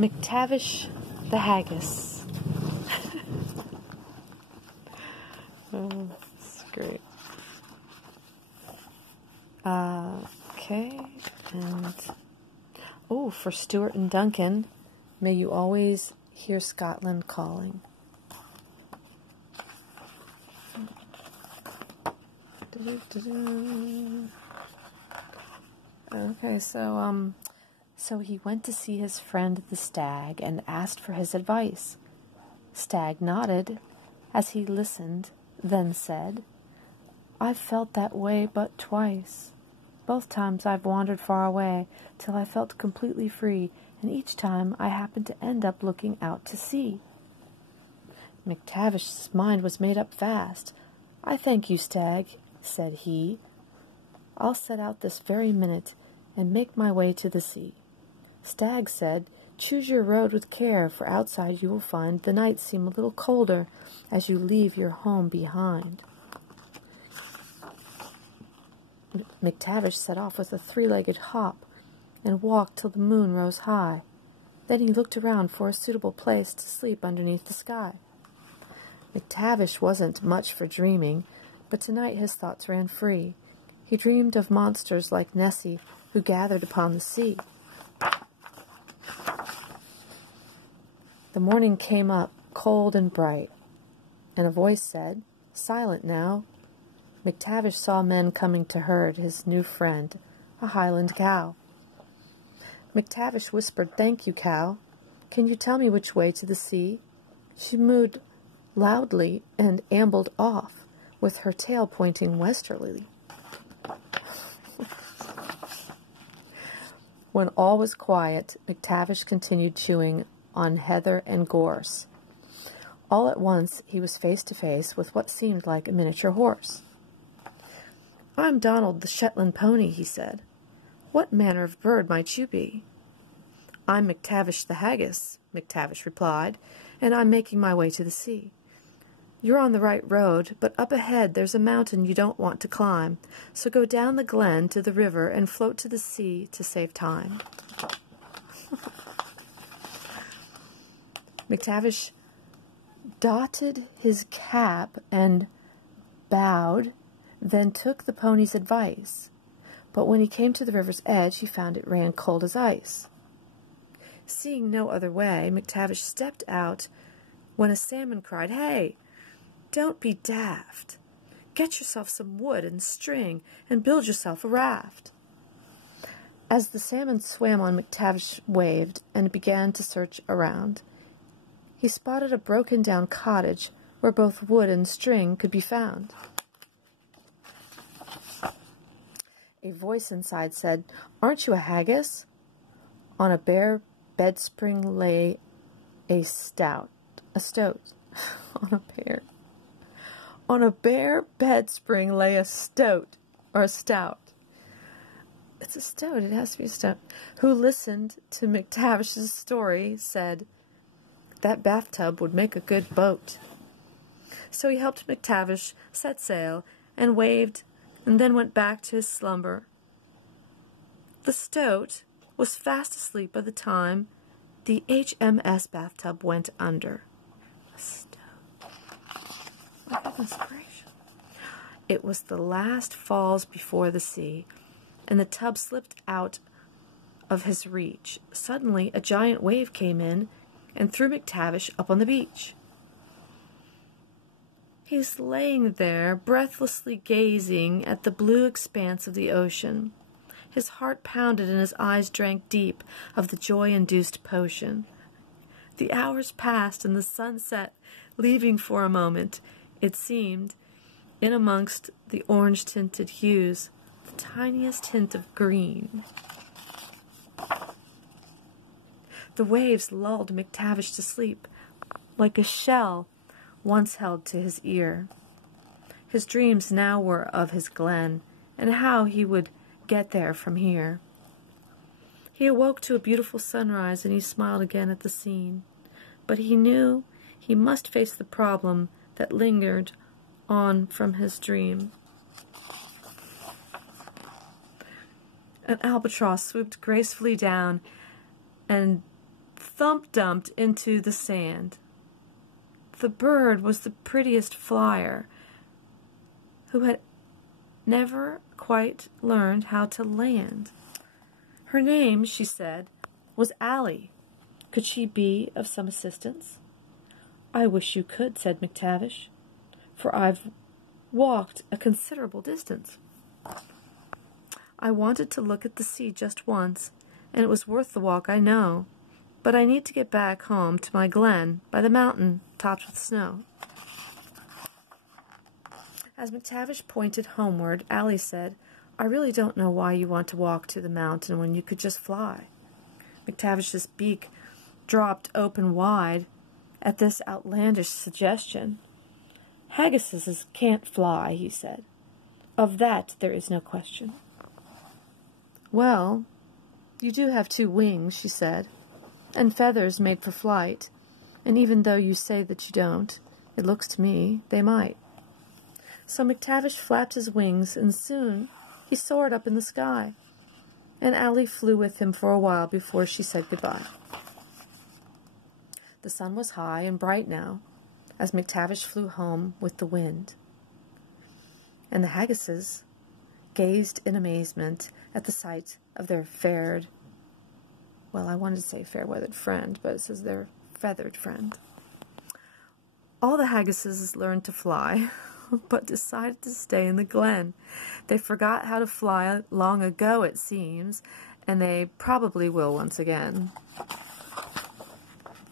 McTavish the Haggis. Oh, that's great. Okay, and oh, for Stuart and Duncan, may you always hear Scotland calling. Okay, so he went to see his friend the stag and asked for his advice. Stag nodded as he listened, then said, "I've felt that way but twice. Both times I've wandered far away till I felt completely free, and each time I happened to end up looking out to sea." McTavish's mind was made up fast. "I thank you, Stag," said he. "I'll set out this very minute and make my way to the sea." Stag said, "Choose your road with care, for outside you will find the nights seem a little colder as you leave your home behind." McTavish set off with a three-legged hop and walked till the moon rose high. Then he looked around for a suitable place to sleep underneath the sky. McTavish wasn't much for dreaming, but tonight his thoughts ran free. He dreamed of monsters like Nessie who gathered upon the sea. The morning came up, cold and bright, and a voice said, "Silent now." McTavish saw men coming to herd his new friend, a Highland cow. McTavish whispered, "Thank you, cow. Can you tell me which way to the sea?" She mooed loudly and ambled off, with her tail pointing westerly. When all was quiet, McTavish continued chewing on heather and gorse. All at once he was face to face with what seemed like a miniature horse. "I'm Donald the Shetland pony," he said. "What manner of bird might you be?" "I'm McTavish the Haggis," McTavish replied, "and I'm making my way to the sea." "You're on the right road, but up ahead there's a mountain you don't want to climb, so go down the glen to the river and float to the sea to save time." McTavish dotted his cap and bowed, then took the pony's advice. But when he came to the river's edge, he found it ran cold as ice. Seeing no other way, McTavish stepped out when a salmon cried, "Hey, don't be daft. Get yourself some wood and string and build yourself a raft." As the salmon swam on, McTavish waved and began to search around. He spotted a broken-down cottage where both wood and string could be found. A voice inside said, "Aren't you a haggis?" On a bare bedspring lay a stoat. On a bare bedspring lay a stoat, or a stout. It's a stoat, it has to be a stout. Who listened to McTavish's story, said, "That bathtub would make a good boat." So he helped McTavish set sail and waved, and then went back to his slumber. The stoat was fast asleep by the time the HMS bathtub went under. A stoat. My goodness gracious. It was the last falls before the sea, and the tub slipped out of his reach. Suddenly, a giant wave came in and threw McTavish up on the beach. He was laying there, breathlessly gazing at the blue expanse of the ocean. His heart pounded and his eyes drank deep of the joy-induced potion. The hours passed and the sun set, leaving for a moment, it seemed, in amongst the orange-tinted hues, the tiniest hint of green. The waves lulled McTavish to sleep, like a shell once held to his ear. His dreams now were of his glen, and how he would get there from here. He awoke to a beautiful sunrise, and he smiled again at the scene. But he knew he must face the problem that lingered on from his dream. An albatross swooped gracefully down and thump-dumped into the sand. The bird was the prettiest flyer, who had never quite learned how to land. Her name, she said, was Allie. Could she be of some assistance? I wish you could, said McTavish, for I've walked a considerable distance. I wanted to look at the sea just once, and it was worth the walk, I know, but I need to get back home to my glen by the mountain topped with snow. As McTavish pointed homeward, Allie said, I really don't know why you want to walk to the mountain when you could just fly. McTavish's beak dropped open wide at this outlandish suggestion. Haggises can't fly, he said. Of that there is no question. Well, you do have 2 wings, she said, and feathers made for flight, and even though you say that you don't, it looks to me they might. So McTavish flapped his wings, and soon he soared up in the sky, and Allie flew with him for a while before she said goodbye. The sun was high and bright now, as McTavish flew home with the wind, and the Haggises gazed in amazement at the sight of their I wanted to say fair-weathered friend, but it says their feathered friend. All the Haggises learned to fly, but decided to stay in the glen. They forgot how to fly long ago, it seems, and they probably will once again.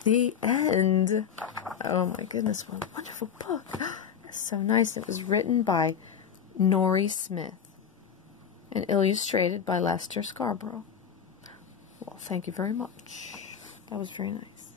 The end. Oh my goodness, what a wonderful book. It's so nice. It was written by Norrie Smith and illustrated by Lester Scarborough. Well, thank you very much. That was very nice.